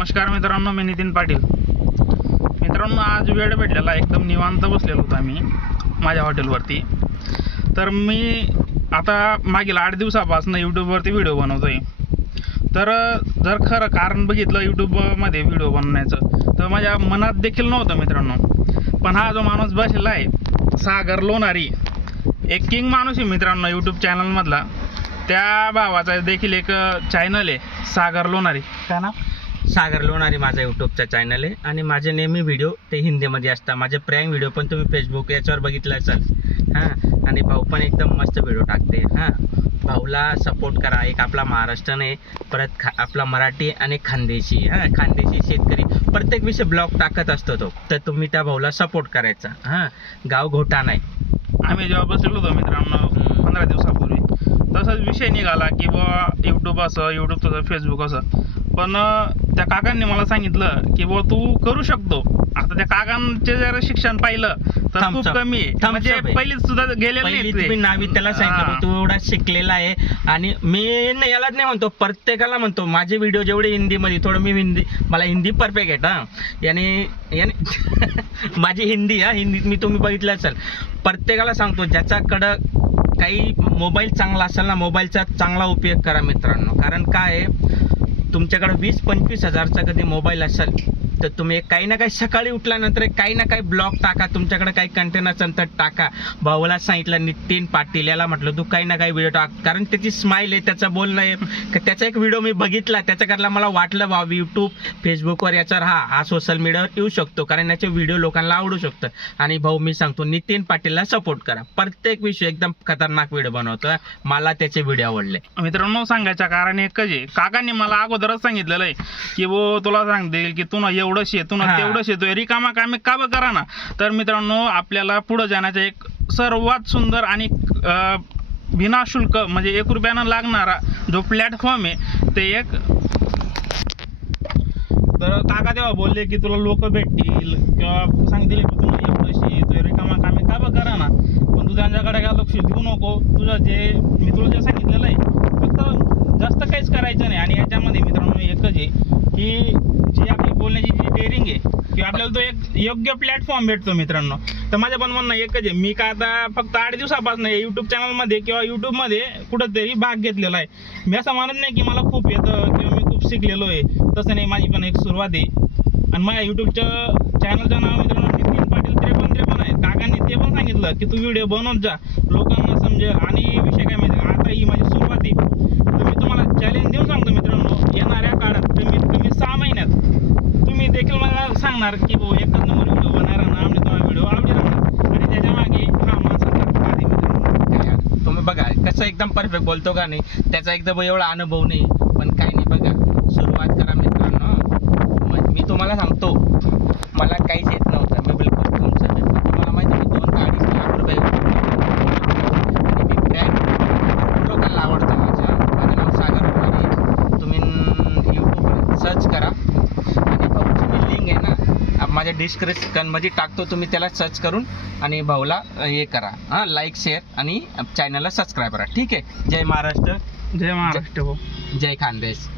नमस्कार मित्रांनो, मी नितीन पाटील. मित्रांनो, आज वेळ भेटलेला एकदम निवांत बसलेलो होतो आम्ही माझ्या हॉटेलवरती. तर मी आता मागील 8 दिवसापासून यूट्यूबवरती व्हिडिओ बनवतोय. तर जर खरं कारण बघितलं यूट्यूबमध्ये व्हिडिओ बनवण्याचं तर माझ्या मनात देखील नव्हतं मित्रांनो. पण हा जो माणूस बसलेला आहे सागर लोणारी, एक किंग माणूस आहे मित्रांनो यूट्यूब चॅनलमधला. त्या भावाचा देखील एक चॅनल आहे सागर लोणारी. काय नाव? सागर लोणारी माझा यूट्यूबचा चॅनल आहे आणि माझे नेहमी व्हिडिओ ते हिंदीमध्ये असतात. माझे प्रँक व्हिडिओ पण तुम्ही फेसबुक याच्यावर बघितलं असाल. हां, आणि भाऊ पण एकदम मस्त व्हिडिओ टाकते. हां, भाऊला सपोर्ट करा. एक आपला महाराष्ट्रन आहे, परत आपला मराठी आणि खानदेशी. खानदेशी शेतकरी प्रत्येक विषय ब्लॉग टाकत असतो तो, तर तुम्ही त्या भाऊला सपोर्ट करायचा. हां, गाव घोटा नाही. आम्ही जेव्हा बसलेलो होतो मित्रांनो 15 दिवसापूर्वी, तसाच विषय निघाला की बुवा यूट्यूब असं, यूट्यूब तसं, फेसबुक असं. पण त्या काकांनी मला सांगितलं की बुवा तू करू शकतो. आता त्या काकांचे जर शिक्षण पाहिलं तर खूप कमी आहे, म्हणजे पहिलीच सुद्धा गेलेलं नाही. तुम्ही नावी त्याला सांगितलं तू एवढा शिकलेला आहे. आणि मी यालाच नाही म्हणतो, प्रत्येकाला म्हणतो माझे व्हिडिओ जेवढे हिंदीमध्ये, थोडं मी मला हिंदी परफेक्ट आहे. हां, याने माझी हिंदी मी तुम्ही बघितलं असेल. प्रत्येकाला सांगतो ज्याच्याकडं काही मोबाईल चांगला असेल ना, मोबाईलचा चांगला उपयोग करा मित्रांनो. कारण काय आहे, तुमच्याकडे 20-25 हजारचा कधी मोबाईल असेल तर तुम्ही काही ना काही सकाळी उठल्यानंतर काही ना काही ब्लॉग टाका. तुमच्याकडे काही कंटेंट असेल तर टाका. भाऊला सांगितलं नितीन पाटील, याला म्हटलं तू काही ना काही व्हिडिओ टाक. कारण त्याची स्माईल आहे, त्याचं बोलणं आहे. त्याचा एक व्हिडिओ मी बघितला, त्याच्याकडला मला वाटलं भाऊ यूट्यूब फेसबुकवर याच्यावर हा सोशल मीडियावर येऊ शकतो, कारण याचे व्हिडिओ लोकांना आवडू शकतं. आणि भाऊ मी सांगतो नितीन पाटीलला सपोर्ट करा. प्रत्येक विषय एकदम खतरनाक व्हिडिओ बनवतो. मला त्याचे व्हिडिओ आवडले मित्रांनो. सांगायचं कारण एकच आहे, काकांनी मला अगोदरच सांगितलेलं आहे की वो तुला सांगतील की तू ना एवढं शेतू ना तेवढं शेतोय, रिकामा कामे का बं करा ना. तर मित्रांनो, आपल्याला पुढे जाण्याचा एक सर्वात सुंदर आणि विनाशुल्क म्हणजे 1 रुपयानं लागणारा जो प्लॅटफॉर्म आहे ते एक. तर काका तेव्हा बोलले की तुला लोक भेटतील किंवा सांगतील की तू एवढं शेतोय, रिकामा कामे का बं करा ना, पण तू त्यांच्याकडे काय लक्ष देऊ नको. तुझं जे मी तुला जे सांगितलेलं आहे फक्त जास्त काहीच करायचं नाही. आणि याच्यामध्ये मित्रांनो एकच आहे की जी आपली बोलण्याची जी डेअरिंग आहे किंवा आपल्याला तो एक योग्य प्लॅटफॉर्म भेटतो मित्रांनो. तर माझं पण म्हणणं एकच आहे, मी का आता फक्त 8 दिवसापासून यूट्यूब चॅनलमध्ये किंवा यूट्यूबमध्ये कुठंतरी भाग घेतलेला आहे. मी असं म्हणत नाही की मला खूप येतं किंवा मी खूप शिकलेलो आहे, तसं नाही. माझी पण एक सुरुवात आहे. आणि माझ्या यूट्यूबच्या चॅनलचं नाव मित्रांनो नितीन पाटील 5353 आहे. काकांनी ते पण सांगितलं की तू व्हिडिओ बनवत जा, लोकांना समजेल. आणि विषय काय माहिती, आता ही माझी सुरुवात आहे. तर मी तुम्हाला चॅलेंज देऊन सांगतो मित्रांनो, येणाऱ्या काळात कमीत कमी 6 महिन्यात तुम्ही देखील मला सांगणार की भाऊ एकच नंबर व्हिडिओ बनणार ना, आम्ही तुम्हाला व्हिडिओ आवडी राहणार. आणि त्याच्या मागे हा माणसाचा आहे मित्रांनो. तुम्ही बघा कसं एकदम परफेक्ट बोलतो का नाही, त्याचा एकदम एवढा अनुभव नाही, पण काही नाही. बघा, सुरुवात करा मित्रांनो. मी तुम्हाला सांगतो, मला काहीच येत नव्हतं. मी बिलकुल तुमचं तुम्हाला माहिती आहे, 2 ते 2.5 लाख रुपये आणि मी ब्रँड लोकांना आवडतं. माझं नाव सागर लोणारी. तुम्ही यूट्यूबवर सर्च करा आणि भाऊची जी लिंक आहे ना माझ्या डिस्क्रिप्शनमध्ये टाकतो, तुम्ही त्याला सर्च करून आणि भाऊला हे करा. हां, लाईक, शेअर आणि चॅनलला सबस्क्राईब करा. ठीक आहे. जय महाराष्ट्र, जय महाराष्ट्र, जय खानदेश.